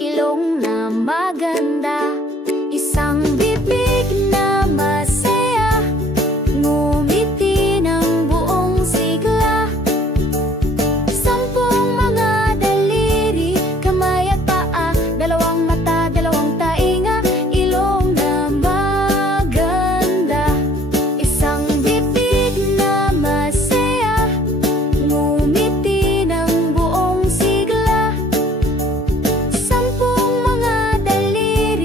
ilong na maganda, isang bibig na masaya, ngumiti ng buong sigla. Sampung mga daliri, kamay at paa, dalawang mata, dalawang tainga, ilong na maganda, isang bibig na masaya, ngumiti ng buong sigla. Sampung mga daliri,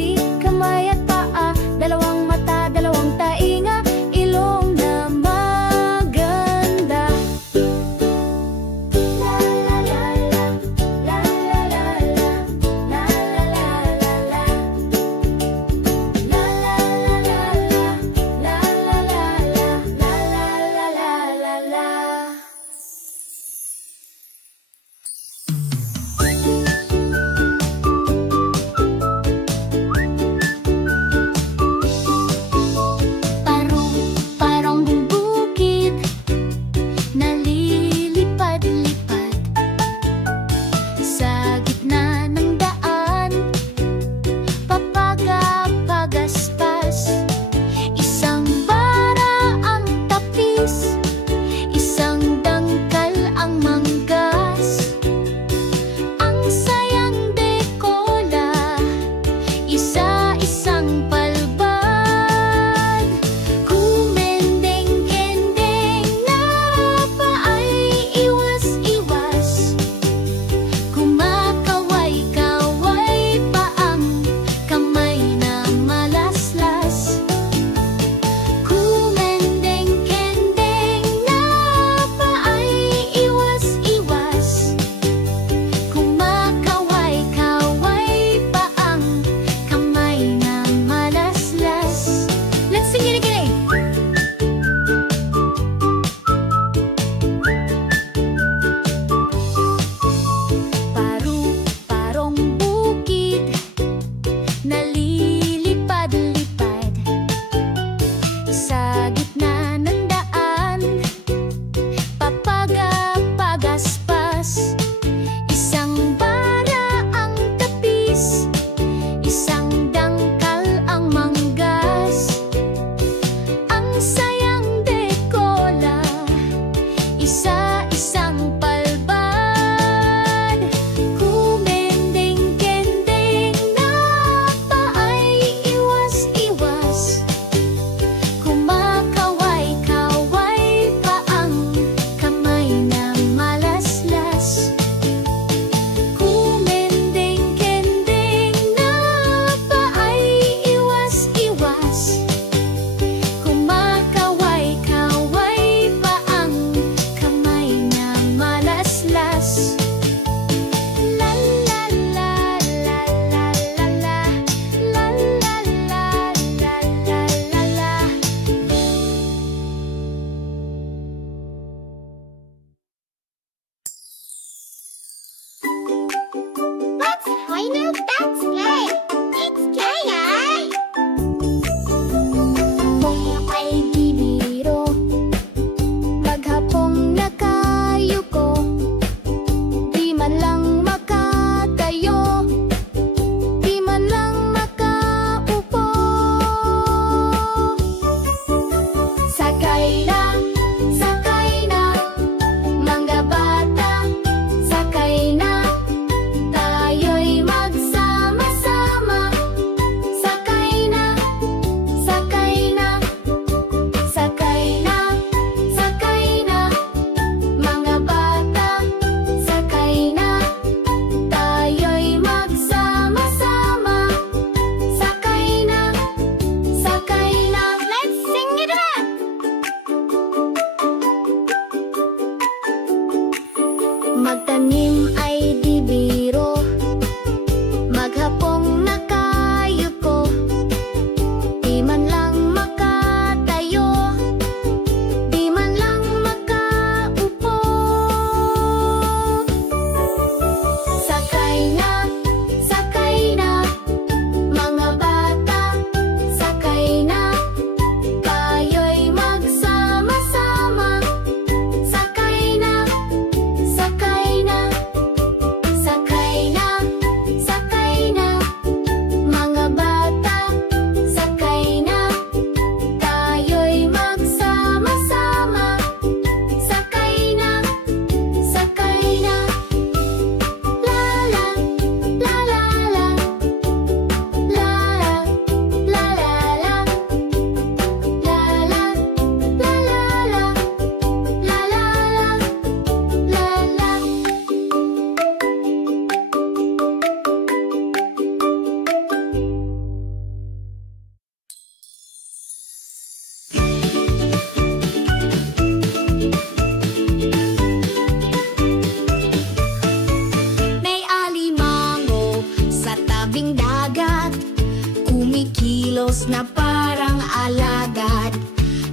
kumikilos na parang alagad.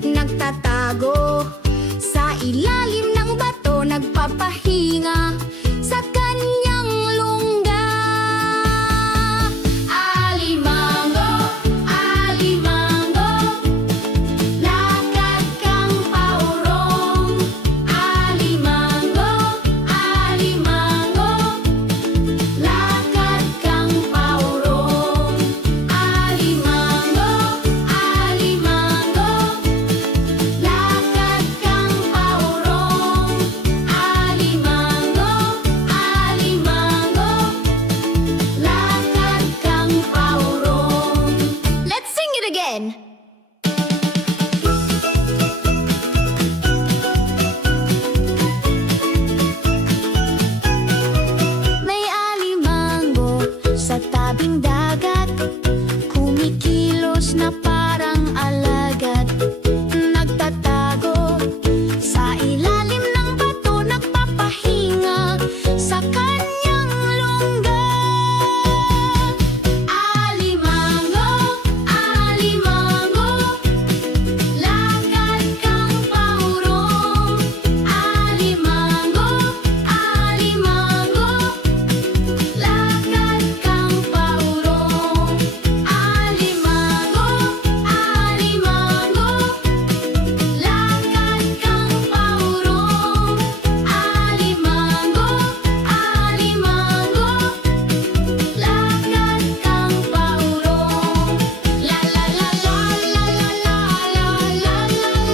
Nagtatago sa ilalim ng bato, nagpapahinga sa kanyang lungga. Alimango, alimango, lakad kang paurong. Alimango, alimango, lakad kang paurong. Alimango, alimango, lakad kang paurong. Alimango, alimango, lakad kang paurong. Let's sing it again. May alimango sa tabing dagat, kumikilos na parang alagad. Nagtatago sa ilalim ng bato, nagpapahinga sa kanyang lungga. Alimango, alimango, lakad kang paurong. Alimango, alimango, lakad kang paurong. Alimango, alimango, lakad kang paurong. Alimango, alimango, lakad kang paurong. La la la la la la la la la la la la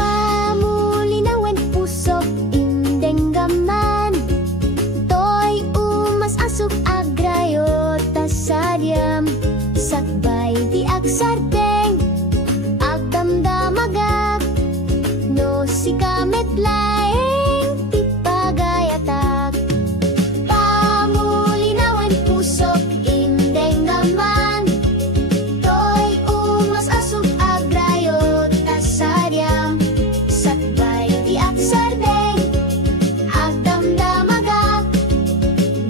Pamulinawan pusok indeng gaman, toy umas asuk agrayot tasadyam, sakbay di agsardeng agdamdamagak, no si kamet laeng tipagayatak. Pamulinawan pusok indeng gaman, toy umas asuk agrayot tasadyam, sakbay di agsardeng agdamdamagak,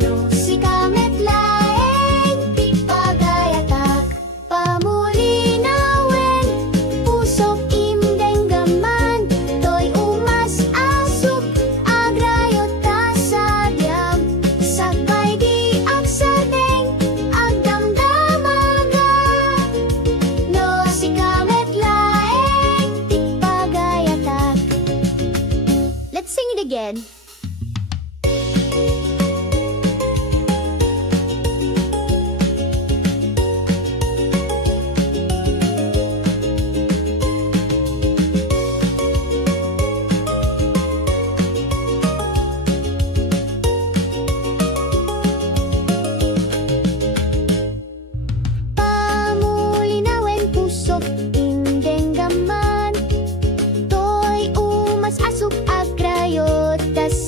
no si kamet laeng tipagayatak. Pamulinawan pusok indeng gaman, toy umas asuk agrayot tasadyam, sakbay di agsardeng agdamdamagak, no si kamet laeng tipagayatak. Let's sing it again. Pamulinawan pusok indeng gaman, toy umas asuk agrayot tas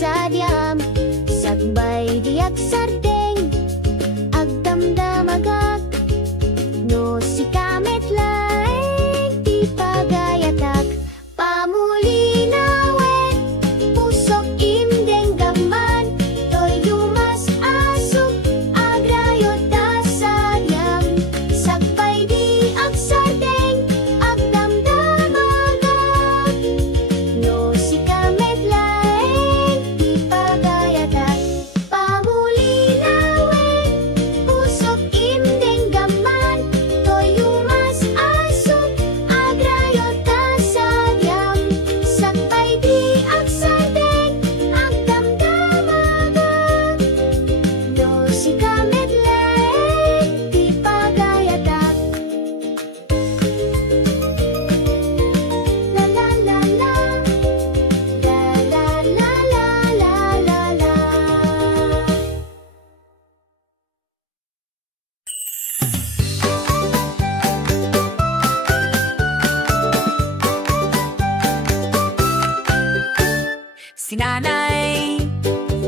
Si nanay,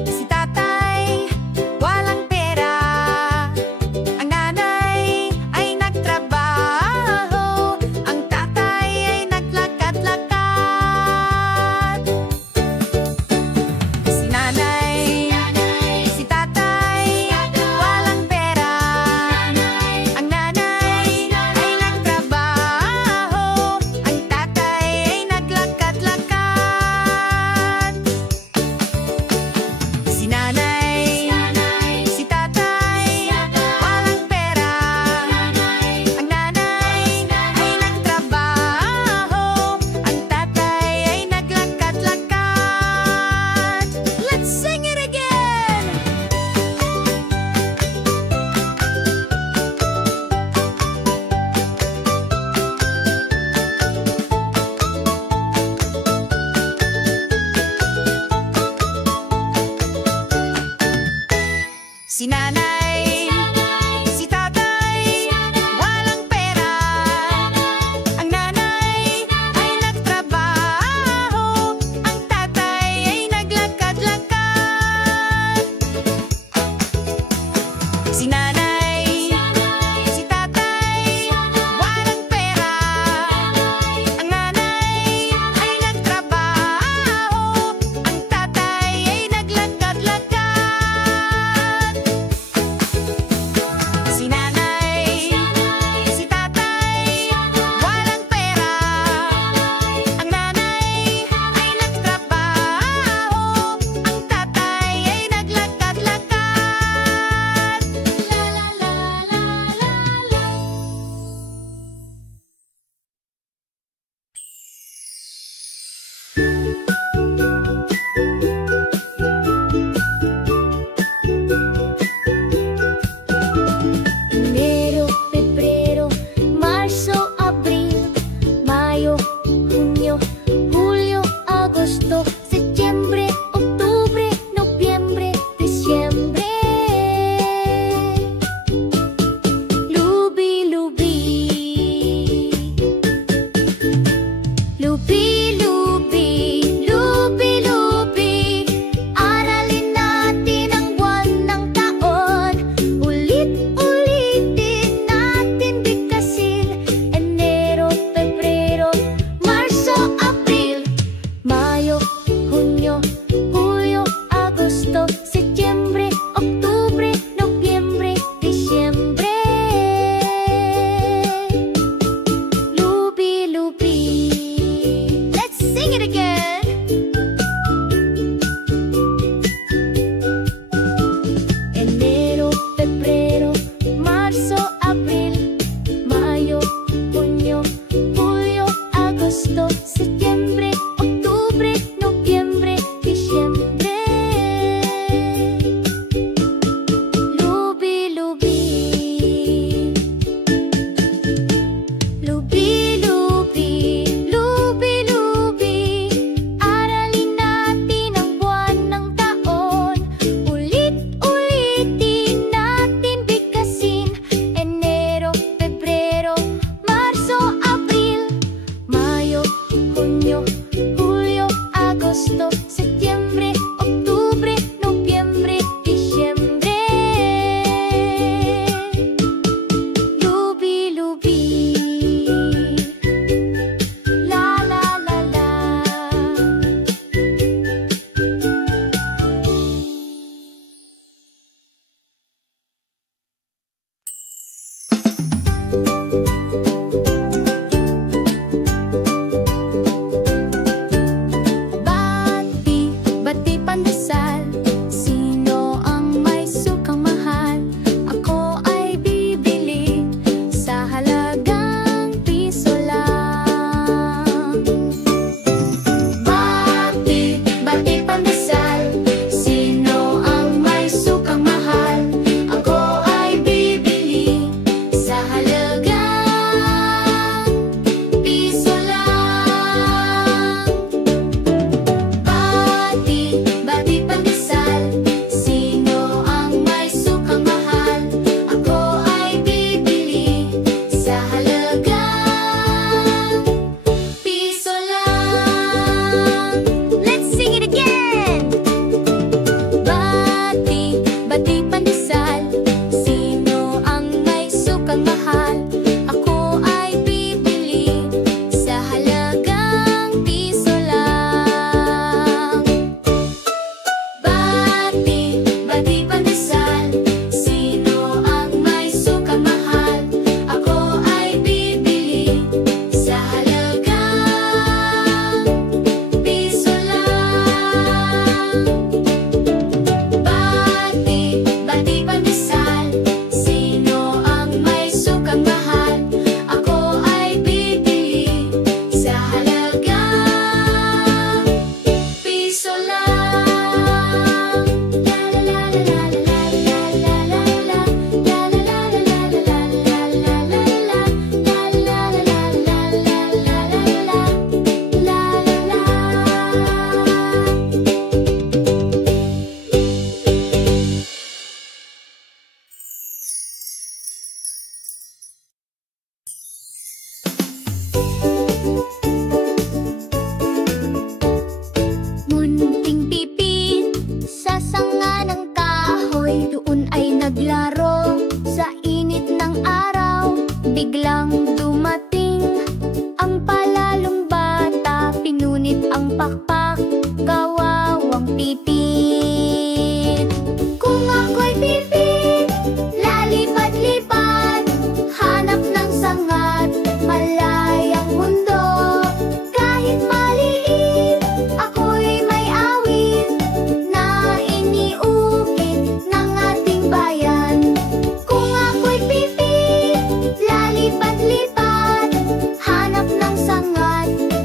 si tatay, walang pera. Ang nanay ay nagtrabaho, ang tatay ay naglakad-lakad. Si nanay, si tatay, walang pera. Ang nanay ay nagtrabaho, ang tatay ay naglakad-lakad.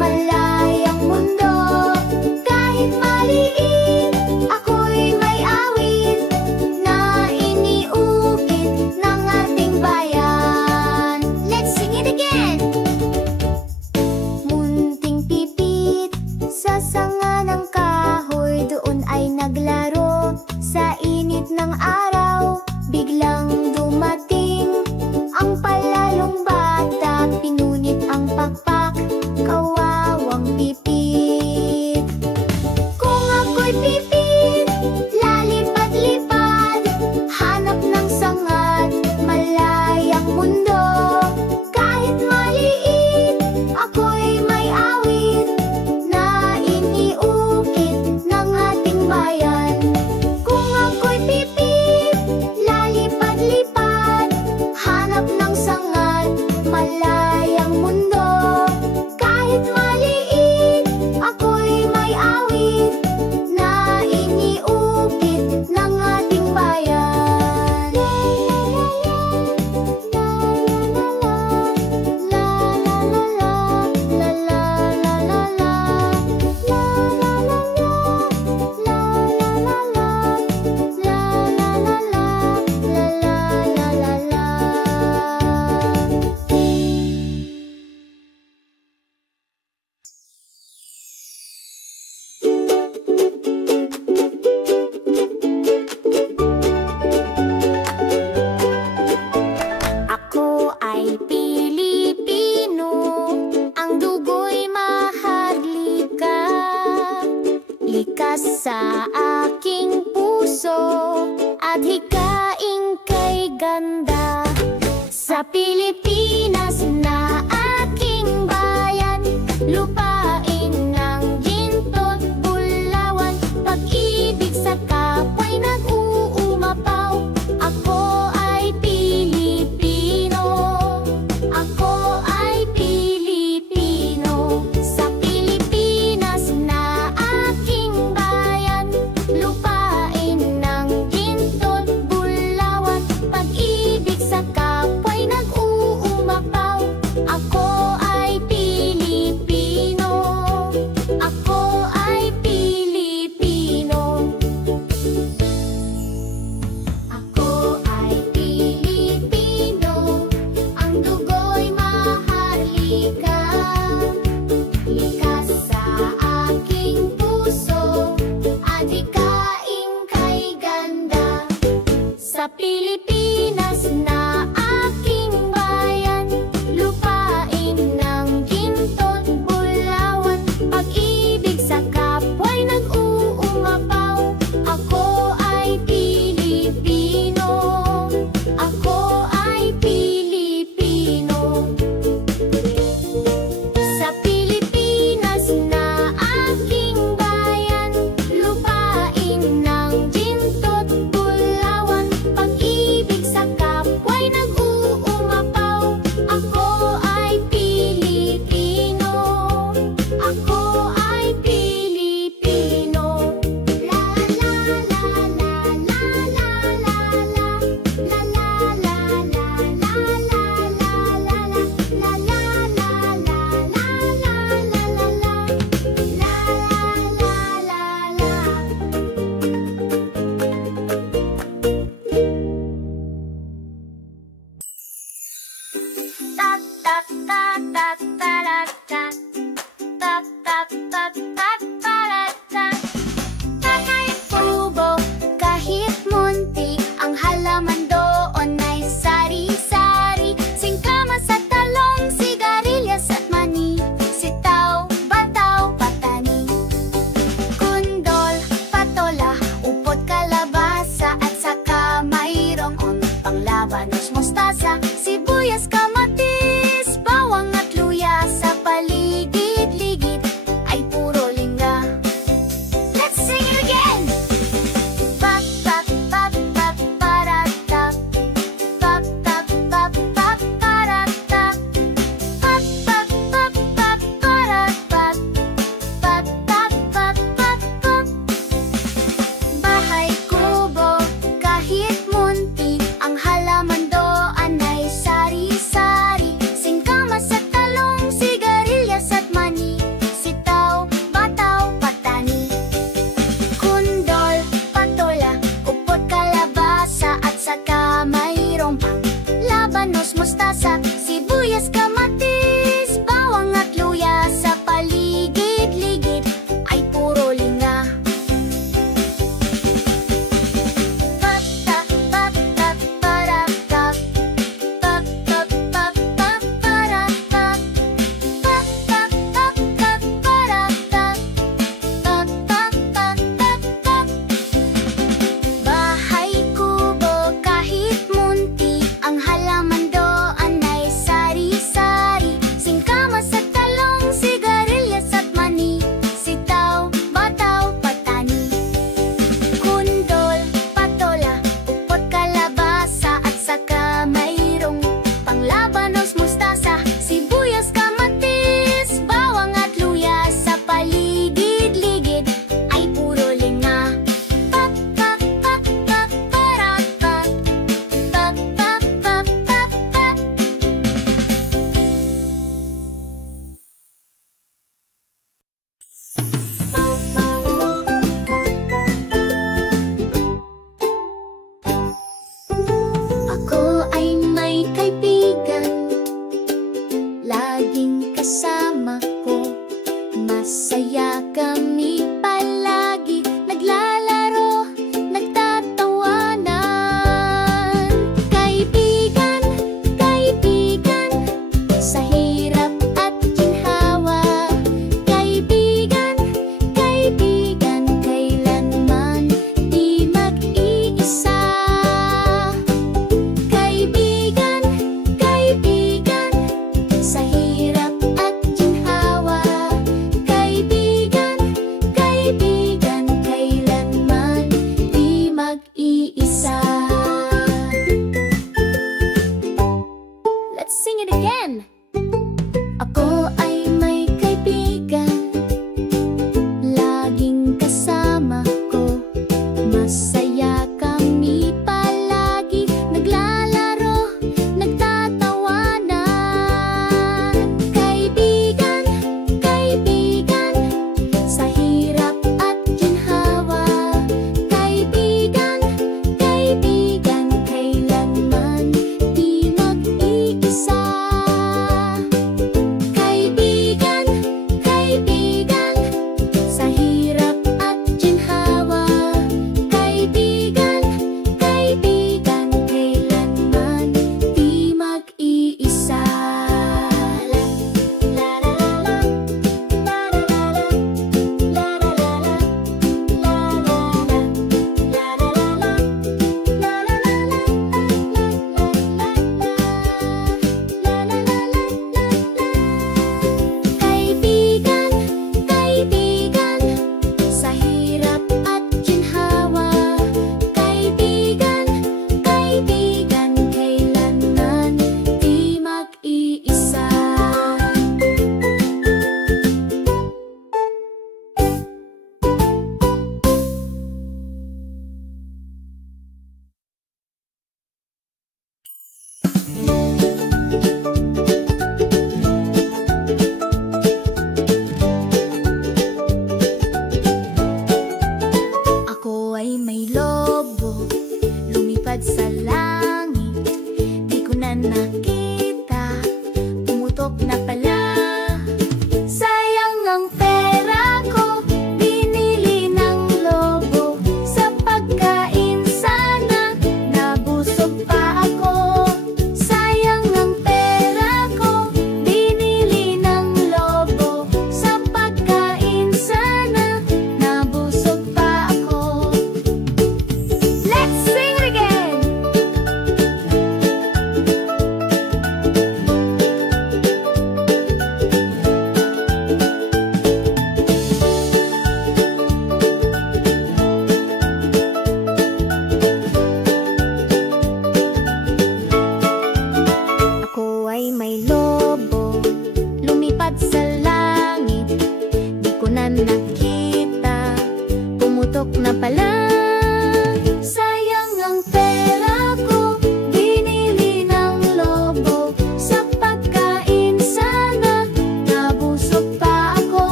malayang mundo. Kahit maliit, ako'y may awit na iniukit ng ating bayan. Let's sing it again! Munting pipit sa sanga ng kahoy, doon ay naglaro sa init ng araw. Biglang dumating ang palalong bata, pinunit ang pakpak, kawawang pipit. Kung ako'y pipit, lalipad-lipad, hanap ng sangat, malayang mundo. Kahit maliit, ako'y may awit na iniukit ng ating bayan. Kung ako'y pipit, lalipad-lipad, hanap ng sangat, malayang mundo. Kahit maliit, ako'y may awit na iniukit ng ating bayan. Ako ay Pilipino, ang dugo'y maharlika. Likas sa aking puso at hikaing kay ganda. Sa Pilipinas na aking bayan, lupain ng ginto't bulawan, pag-ibig sa kapwa'y nag-uumapaw. Ako ay Pilipino, ako ay Pilipino. Sa Pilipinas na aking bayan, lupain ng ginto't bulawan, pag-ibig sa kapwa'y nag-uumapaw. Ako ay Pilipino.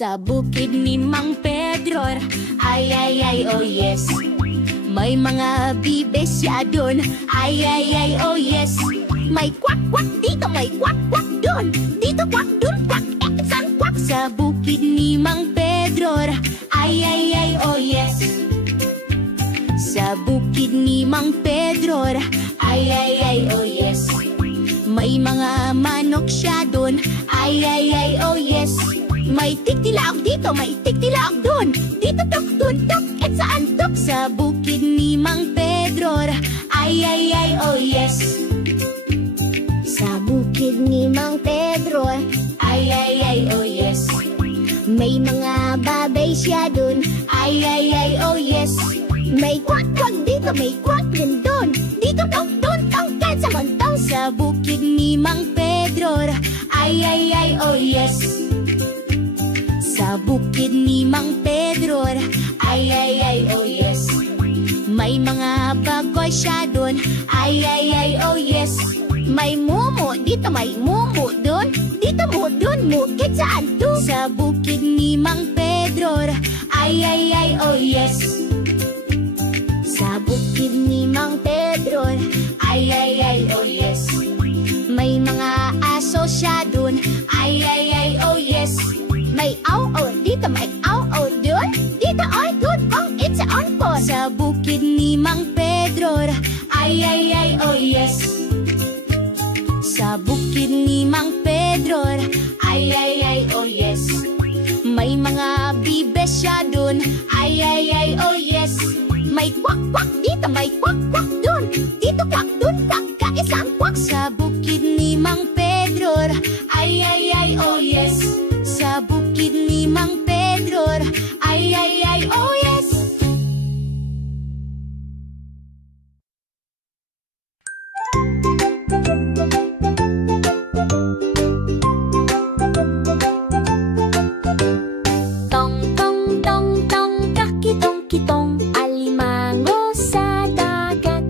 Sa bukid ni Mang Pedro, ay oh yes. May mga bibe siya dun, ay oh yes. May kwak-kwak dito, may kwak-kwak dun. Dito kwak, dun kwak, saan kwak? Sa bukid ni Mang Pedro, ay oh yes. Sa bukid ni Mang Pedro, ay oh yes. May mga manok siya dun, ay oh yes. May tiktilaok dito, may tiktilaok dun. Dito tok, dun tok, at saan tok? Sa bukid ni Mang Pedro, ay oh yes. Sa bukid ni Mang Pedro, ay oh yes. May mga babay siya dun, ay oh yes. May kwak-kwak dito, may kwak din dun. Dito tok, dun tok, at saan tok? Sa bukid ni Mang Pedro, ay oh yes. Sa bukid ni Mang Pedro, ay oh yes. May mga bagoy siya dun, ay oh yes. May mumu dito, may mumu dun. Dito mo dun, mukit saan to? Sa bukid ni Mang Pedro, ay oh yes. Sa bukid ni Mang Pedro, ay oh yes. May mga aso siya dun, ay oh yes. May aw-aw dito, may aw-aw dun. Dito ay dun, it's on po. Sa bukid ni Mang Pedro, ay oh yes. Sa bukid ni Mang Pedro, ay oh yes. May mga bibe siya dun, ay oh yes. May kwak-kwak dito, may kwak-kwak dun. Dito kwak, dun kwak, kaisang kwak. Sa bukid ni Mang Pedro, ay oh yes. Sa bukid ni Mang Pedro, ay oh yes. Tong tong tong tong, kaki tong kitong, alimango sa dagat.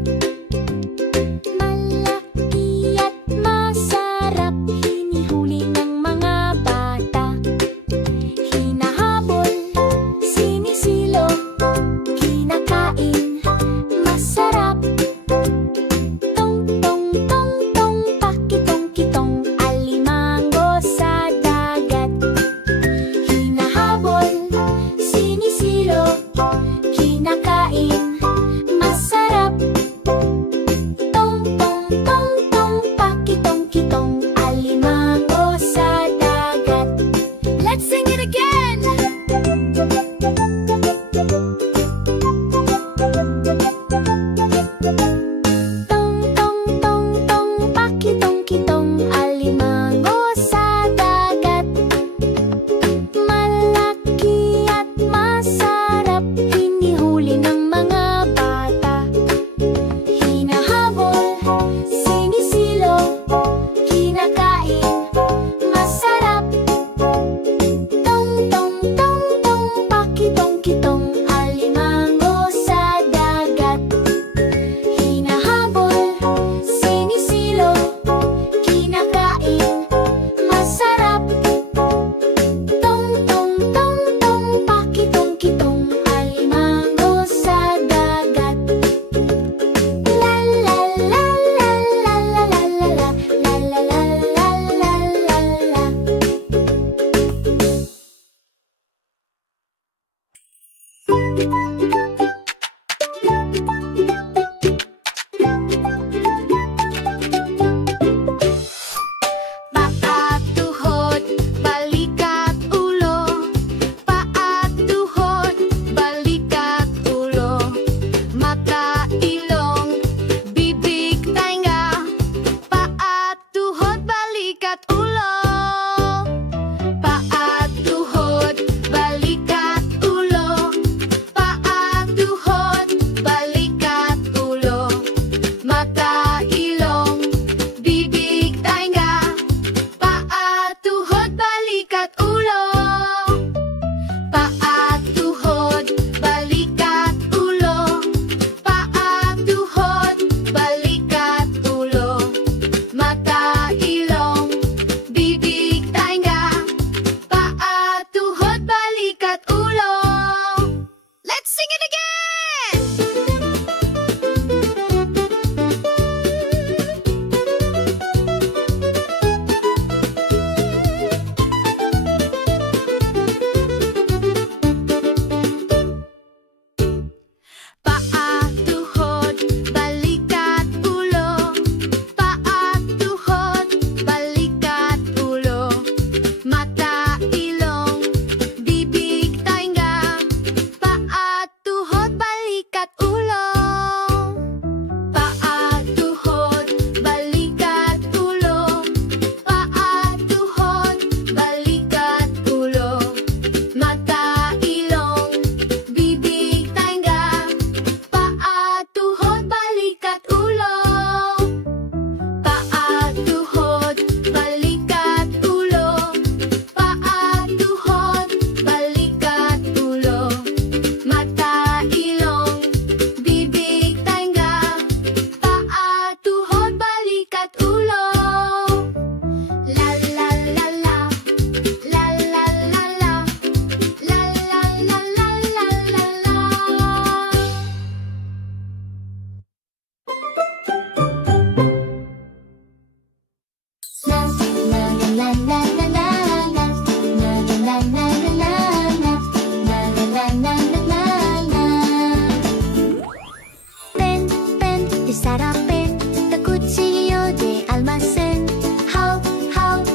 de sarapin, de cuchillo de almacén. How,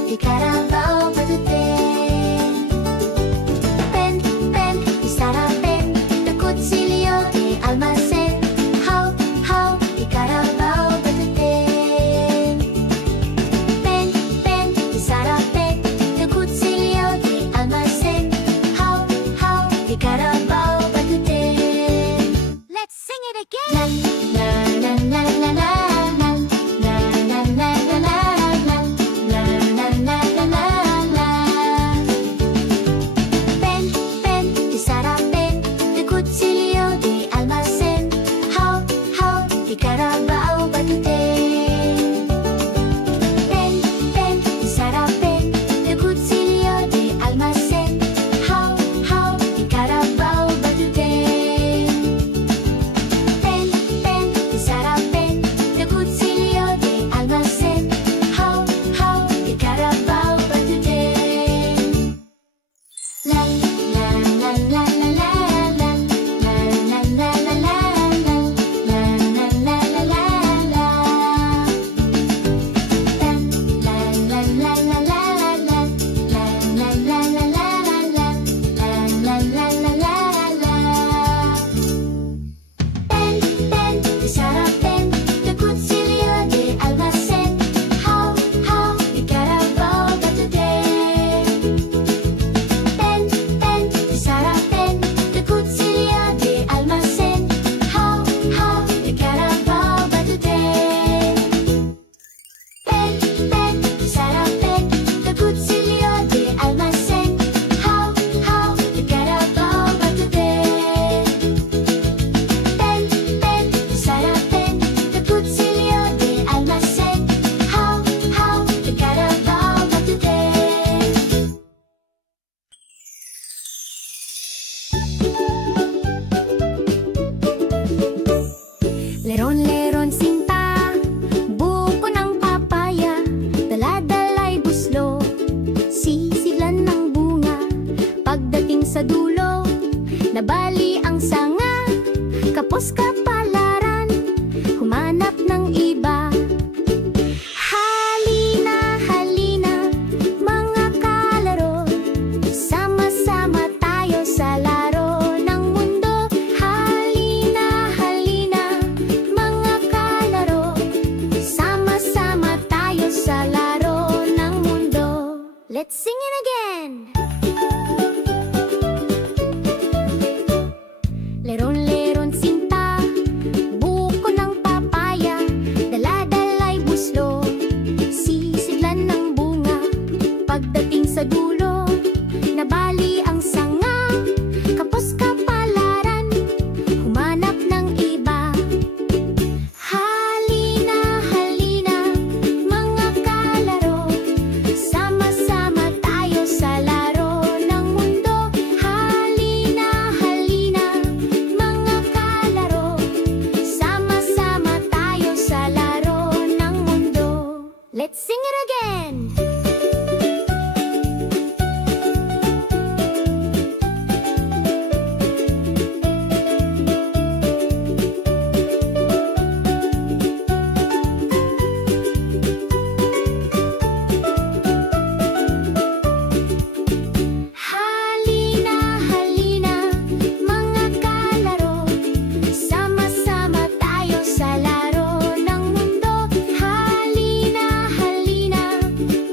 de carabao patutén. Pen, de sarapin, de cuchillo de almacén. How, de carabao patutén. Pen, de sarapin, de cuchillo de almacén. How, de carabao patutén. Let's sing it again. La la la la la la la la la la la la la la la la la la. Pen, de sarapin, de cuchillo de almacén. How, de carabao patutén. Pen, de sarapin, de cuchillo de almacén. How, de carabao patutén. Pen, de sarapin, de cuchillo de almacén. How, de carabao patutén. La la la la la la la la la la la la la la la la la la. Pen, la la la la la la la la la la la la la la la la la. Pen, de sarapin, de cuchillo de almacén. How, de carabao patutén. Pen, de sarapin, de cuchillo de almacén. How, de carabao patutén. Pen, de sarapin, de cuchillo de almacén. How, de carabao patutén. Pen, de sarapin, de cuchillo de almacén. How, de carabao patutén. Leron-leron sinta, buko ng papaya, dala-dala'y buslo, sisilan ng bunga. Pagdating sa dulo, nabali ang sanga, kapos kapalaran, humanap ng iba. Halina, halina, mga kalaro, sama-sama tayo sa laro ng mundo. Halina, halina, mga kalaro, sama-sama tayo sa laro ng mundo. Let's sing it again. Leron-leron sinta, buko ng papaya, dala-dala'y buslo, sisidlan ng bunga. Pagdating sa dulo, nabali ang sanga, kapos kapalaran, humanap ng iba. Halina, halina, mga kalaro, sama-sama tayo sa laro ng mundo. Halina, halina, mga kalaro, sama-sama tayo sa laro ng mundo. Let's sing it again. Halina, halina, mga kalaro, sama-sama tayo sa laro ng mundo. Halina, halina,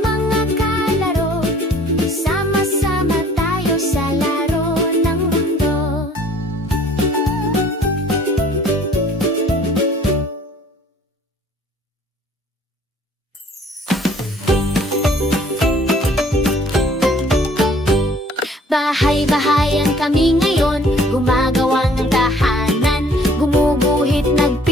mga kalaro, sama-sama tayo sa laro ng mundo. Bahay-bahayan kami ngayon, gumagawa ng tahanan, gumuguhit, nagpipilitan.